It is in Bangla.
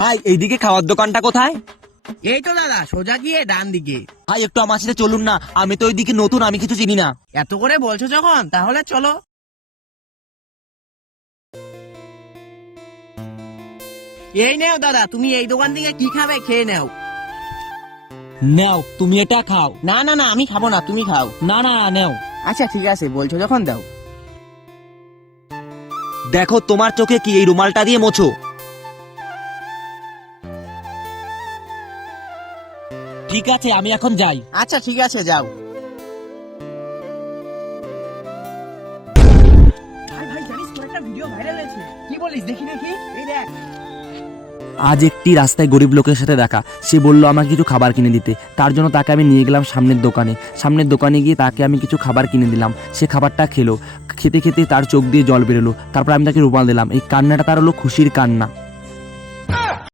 ভাই এইদিকে খাওয়ার দোকানটা কোথায়? এই তো দাদা, সোজা গিয়ে ডান দিকে। ভাই একটু আমার সাথে চলুন না, আমি তো ওইদিকে নতুন, আমি কিছু চিনি না। এত করে বলছো যখন, তাহলে চলো। এই নেও দাদা, তুমি এই দোকান থেকে কি খাবে খেয়ে নাও। নাও তুমি এটা খাও। না না না, আমি খাবো না, তুমি খাও। না না নাও। আচ্ছা ঠিক আছে, বলছো যখন দাও। দেখো তোমার চোখে কি, এই রুমালটা দিয়ে মোছো। ঠিক আছে আমি এখন যাই। আচ্ছা ঠিক আছে, যাও। ভাই জানিস, তোর একটা ভিডিও ভাইরাল হয়েছে। কি বলিস, দেখি দেখি। এই দেখ। আজ একটি রাস্তায় গরিব লোকের সাথে দেখা। সে বলল আমাকে কিছু খাবার কিনে দিতে। তার জন্য তাকে আমি নিয়ে গেলাম সামনের দোকানে গিয়ে তাকে আমি কিছু খাবার কিনে দিলাম। সে খাবারটা খেলো। খেতে খেতে তার চোখ দিয়ে জল বেরোলো। তারপর আমি তাকে রুমাল দিলাম। এই কান্নাটা তার হলো খুশির কান্না।